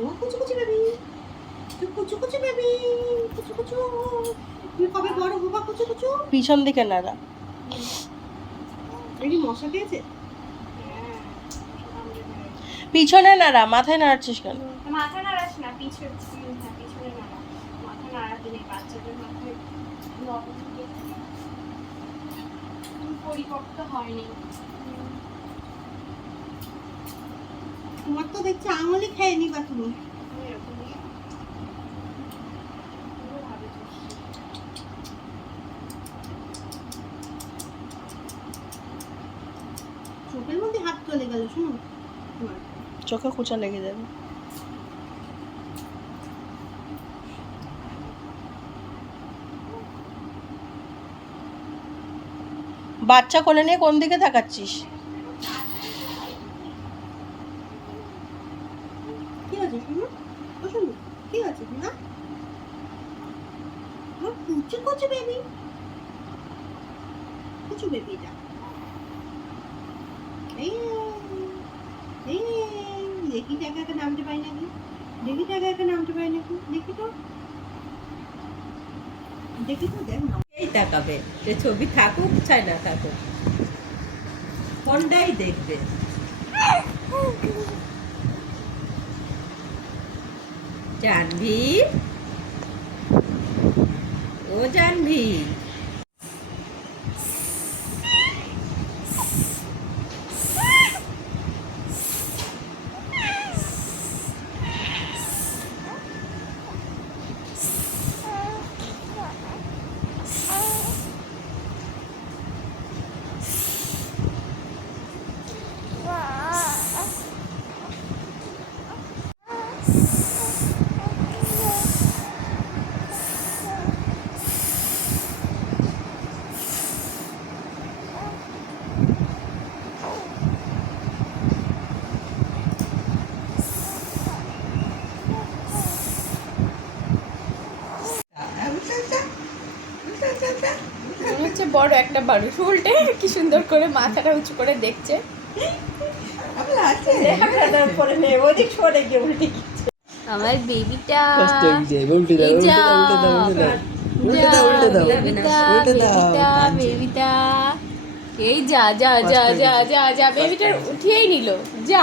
ও কুচু কুচু baby, কুচু কুচু baby, কুচু কুচু। তুমি কবে বড় হবা কুচু কুচু? পিছন দিকে নাড়া। এই মশা দিয়েছে? পিছনে নাড়া, মাথায় নাড়াচ্ছিস কেন? মাথা নাড়াস না, পিছনে নাড়া। মাথা নাড়াতে নেই, বাচ্চাদের মাথায় লবণ দিয়ে পরিপক্ক হয়নি। তোমার তো দেখছি আঙুলি খেয়ে নিবা তুমি। চোখের মধ্যে হাত চলে গেল, শুনো তোমার চোখে কুচা লেগে যাবে। বাচ্চা কোলে নিয়ে কোন দিকে তাকাচ্ছিস? কি আছে শুনো? ও শুনো, কি আছে না? ও কুচু কুচু বেবি, কুচু বেবিটা। এই এই দেখি টাকা একটা নামতে পাই নাকি, দেখি টাকা একটা নামতে পাই নাকি, দেখি তো, দেখি তো, দেখ না। এই তাকাবে যে ছবি থাকুক চাই না থাকুক, কোনটাই দেখবে। জানভি, ও জানভি, মনে হচ্ছে বড় একটা বাড়ি উল্টে কি সুন্দর করে মাথাটা উঁচু করে দেখছে। আমার বেবিটা, বেবিটা এই যা যা যা যা যা যা বেবিটা উঠিয়েই নিল, যা।